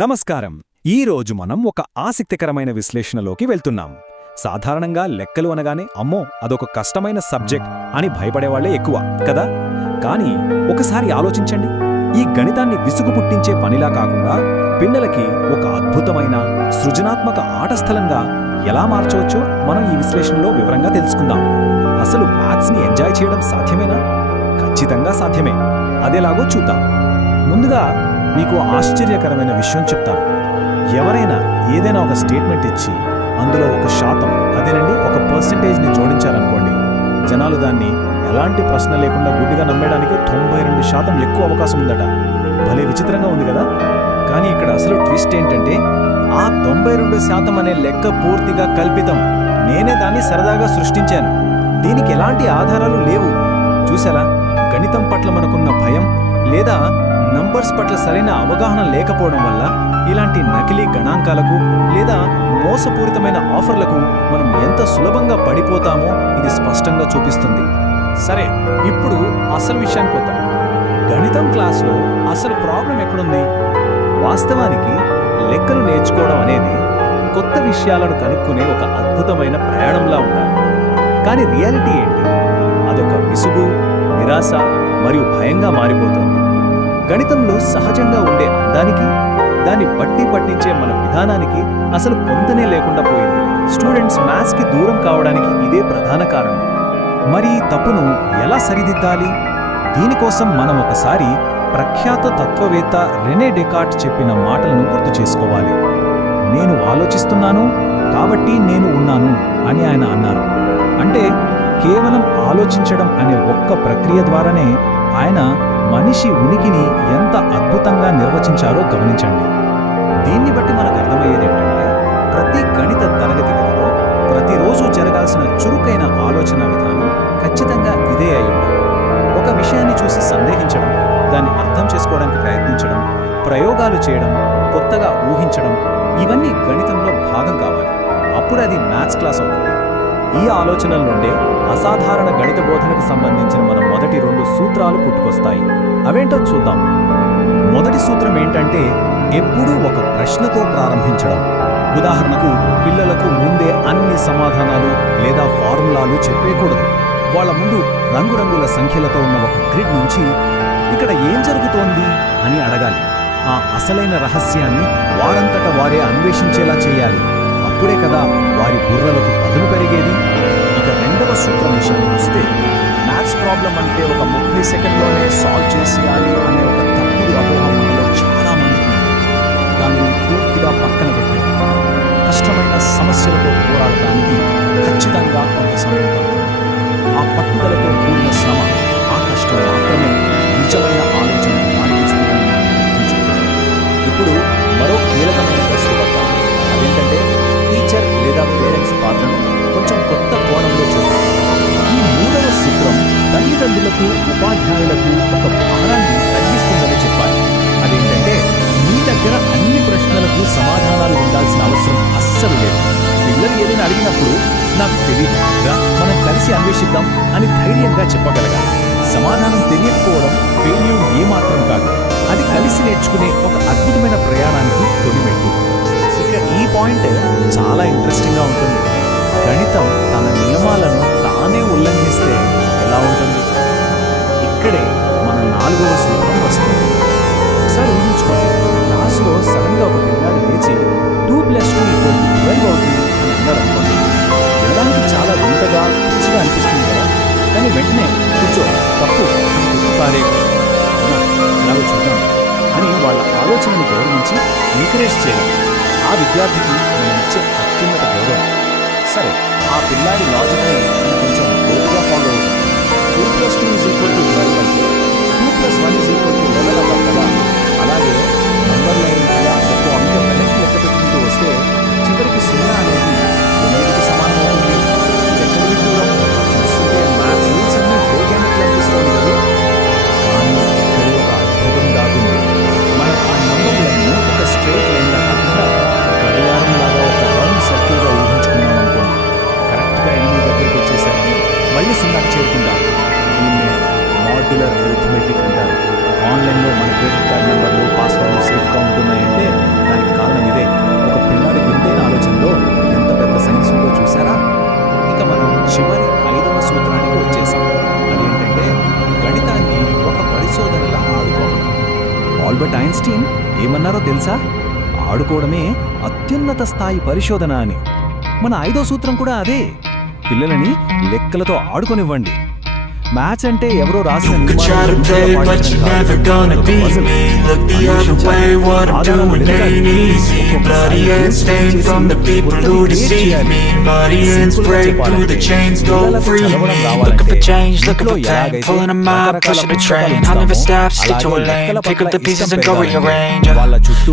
నమస్కారం. ఈ రోజు మనం ఒక ఆసక్తికరమైన విశ్లేషణలోకి వెళ్తున్నాం. సాధారణంగా లెక్కలు అనగానే అమ్మో అదొక కష్టమైన సబ్జెక్ట్ అని భయపడేవాళ్లే ఎక్కువ కదా. కానీ ఒకసారి ఆలోచించండి, ఈ గణితాన్ని విసుగు పుట్టించే పనిలా కాకుండా పిల్లలకి ఒక అద్భుతమైన సృజనాత్మక ఆటస్థలంగా ఎలా మార్చవచ్చో మనం ఈ విశ్లేషణలో వివరంగా తెలుసుకుందాం. అసలు మ్యాథ్స్ని ఎంజాయ్ చేయడం సాధ్యమేనా? ఖచ్చితంగా సాధ్యమే. అదేలాగో చూద్దాం. ముందుగా మీకు ఆశ్చర్యకరమైన విషయం చెప్తాను. ఎవరైనా ఏదైనా ఒక స్టేట్మెంట్ ఇచ్చి అందులో ఒక శాతం, అదేనండి ఒక పర్సెంటేజ్ని జోడించారనుకోండి, జనాలు దాన్ని ఎలాంటి ప్రశ్న లేకుండా గుడ్డిగా నమ్మేయడానికి 92% ఎక్కువ అవకాశం ఉందట. భలే విచిత్రంగా ఉంది కదా. కానీ ఇక్కడ అసలు ట్విస్ట్ ఏంటంటే, ఆ 92% అనే లెక్క పూర్తిగా కల్పితం. నేనే దాన్ని సరదాగా సృష్టించాను. దీనికి ఎలాంటి ఆధారాలు లేవు. చూసారా, గణితం పట్ల మనకున్న భయం లేదా నంబర్స్ పట్ల సరైన అవగాహన లేకపోవడం వల్ల ఇలాంటి నకిలీ గణాంకాలకు లేదా మోసపూరితమైన ఆఫర్లకు మనం ఎంత సులభంగా పడిపోతామో ఇది స్పష్టంగా చూపిస్తుంది. సరే, ఇప్పుడు అసలు విషయానికి వద్దాం. గణితం క్లాస్లో అసలు ప్రాబ్లం ఎక్కడుంది? వాస్తవానికి లెక్కలు నేర్చుకోవడం అనేది కొత్త విషయాలను కనుక్కునే ఒక అద్భుతమైన ప్రయాణంలా ఉండాలి. కానీ రియాలిటీ ఏంటి? అదొక విసుగు, నిరాశ మరియు భయంగా మారిపోతుంది. గణితంలో సహజంగా ఉండే అందానికి, దాన్ని బట్టి పట్టించే మన విధానానికి అసలు పొందనే లేకుండా పోయింది. స్టూడెంట్స్ మ్యాథ్స్కి దూరం కావడానికి ఇదే ప్రధాన కారణం. మరి ఈ తప్పును ఎలా సరిదిద్దాలి? దీనికోసం మనం ఒకసారి ప్రఖ్యాత తత్వవేత్త రెనే డెకార్ట్ చెప్పిన మాటలను గుర్తు చేసుకోవాలి. నేను ఆలోచిస్తున్నాను కాబట్టి నేను ఉన్నాను అని ఆయన అన్నారు. అంటే కేవలం ఆలోచించడం అనే ఒక్క ప్రక్రియ ద్వారానే ఆయన మనిషి ఉనికిని ఎంత అద్భుతంగా నిర్వచించారో గమనించండి. దీన్ని బట్టి మనకు అర్థమయ్యేదేంటంటే, ప్రతి గణిత తరగతి గదిలో ప్రతిరోజు జరగాల్సిన చురుకైన ఆలోచన విధానం ఖచ్చితంగా ఇదే అయి ఉండాలి. ఒక విషయాన్ని చూసి సందేహించడం, దాన్ని అర్థం చేసుకోవడానికి ప్రయత్నించడం, ప్రయోగాలు చేయడం, కొత్తగా ఊహించడం, ఇవన్నీ గణితంలో భాగం కావాలి. అప్పుడు అది మ్యాథ్స్ క్లాస్ అవుతుంది. ఈ ఆలోచనల నుండే అసాధారణ గణిత బోధనకు సంబంధించిన మన మొదటి 2 సూత్రాలు పుట్టుకొస్తాయి. అవేంటో చూద్దాం. మొదటి సూత్రం ఏంటంటే, ఎప్పుడూ ఒక ప్రశ్నతో ప్రారంభించడం. ఉదాహరణకు, పిల్లలకు ముందే అన్ని సమాధానాలు లేదా ఫార్ములాలు చెప్పేయకూడదు. వాళ్ళ ముందు రంగురంగుల సంఖ్యలతో ఉన్న ఒక గ్రిడ్ నుంచి ఇక్కడ ఏం జరుగుతోంది అని అడగాలి. ఆ అసలైన రహస్యాన్ని వారంతట వారే అన్వేషించేలా చేయాలి. అప్పుడే కదా వారి బుర్రలకు పదును పెరిగేది. ఇక రెండవ సూత్రం విషయానికి వస్తే, మ్యాథ్స్ ప్రాబ్లం అంటే ఒక 30 సెకండ్లోనే సాల్వ్ చేసేయాలి అనే ఒక తప్పుడు అపోహ మనలో చాలా మందికి. దాన్ని పూర్తిగా పక్కన పెట్టి కష్టమైన సమస్యలతో పోరాడటానికి ఖచ్చితంగా కొంత సమయం పడుతుంది. ఆ పట్టుదలతో కూడిన శ్రమ, ఆ కష్టం మాత్రమే నిజమైన ఆలోచనకు దారితీస్తుందని గుర్తుంచుకోవాలి. ఇప్పుడు మరో కీలకమైన ప్రశ్న వద్దాం. అదేంటంటే, టీచర్ లేదా పేరెంట్స్ పాత్రను కొంచెం కొత్త కోణంలో చూద్దాం. ఈ మూడవ సూత్రం తల్లిదండ్రులకు, ఉపాధ్యాయులకు ఒక భారాన్ని తగ్గిస్తుందని చెప్పాలి. అదేంటంటే, మీ దగ్గర అన్ని ప్రశ్నలకు సమాధానాలు ఉండాల్సిన అవసరం అస్సలు లేదు. పిల్లలు ఏదైనా అడిగినప్పుడు నాకు తెలియదు, మనం కలిసి అన్వేషిద్దాం అని ధైర్యంగా చెప్పగలగాలి. సమాధానం తెలియకపోవడం ఫెయిల్యూర్ ఏమాత్రం కాదు. అది కలిసి నేర్చుకునే ఒక అద్భుతమైన ప్రయాణానికి తొలిమెట్టు. ఇక ఈ పాయింట్ చాలా ఇంట్రెస్టింగ్గా ఉంటుంది. గణితం తన నియమాలను తానే ఉల్లంఘిస్తే ఎలా ఉంటుంది? ఇక్కడే మన 4వ సూత్రం వస్తుంది. ఒకసారి ఊహించుకోండి, క్లాసులో సడన్గా ఒక పిల్లాడు లేచి 2 + 2 = 12 అవుతుంది అని అన్నాడు అనుకోండి. వినడానికి చాలా వింతగా, పిచ్చిగా అనిపిస్తుంది కదా. కానీ వెంటనే కూర్చో, తప్పు పారే, ఎలాగో చూద్దాం అని వాళ్ళ ఆలోచనను గౌరవించి ఎంకరేజ్ చేయాలి. ఆ విద్యార్థికి మనం ఇచ్చే అత్యున్నత గౌరవం. సరే, ఆ పిల్లాడి లాజిక్ని కొంచెం లోతుగా ఫాలో అవుతుంది. 2 + 2 = 12 అంటే 2 + 1 = 11 అవ్వాలి కదా. అలాగే నంబర్ లైన్ మీద ఒక్కో అంకె వెనక్కి లెక్క పెట్టుకుంటూ వస్తే చివరికి 0 అనేది 8కి సమానం అవుతుంది. ఎక్కడికి దూరం చూస్తుంటే మ్యాథ్స్ రూల్స్ అన్నీ వేగైనట్లు అనిపిస్తుంది కదా. కానీ ఇక్కడ ఒక అద్భుతం దాగుంది. మనం ఆ నంబర్ లైన్ ఒక స్ట్రైట్ లైన్గా కాకుండా గడియారం లాగా ఒక రౌండ్ సర్కిల్గా ఊహించుకున్నాం అనుకోండి. కరెక్ట్గా 8 దగ్గరికి వచ్చేసరికి ఆల్బర్ట్ ఐన్స్టీన్ ఏమన్నారో తెలుసా? ఆడుకోవడమే అత్యున్నత స్థాయి పరిశోధన అని. మన 5వ సూత్రం కూడా అదే. పిల్లలని లెక్కలతో ఆడుకొనివ్వండి. మ్యాథ్స్ అంటే ఎవరో రాసిన నియమాలను వాళ్ళ చుట్టూ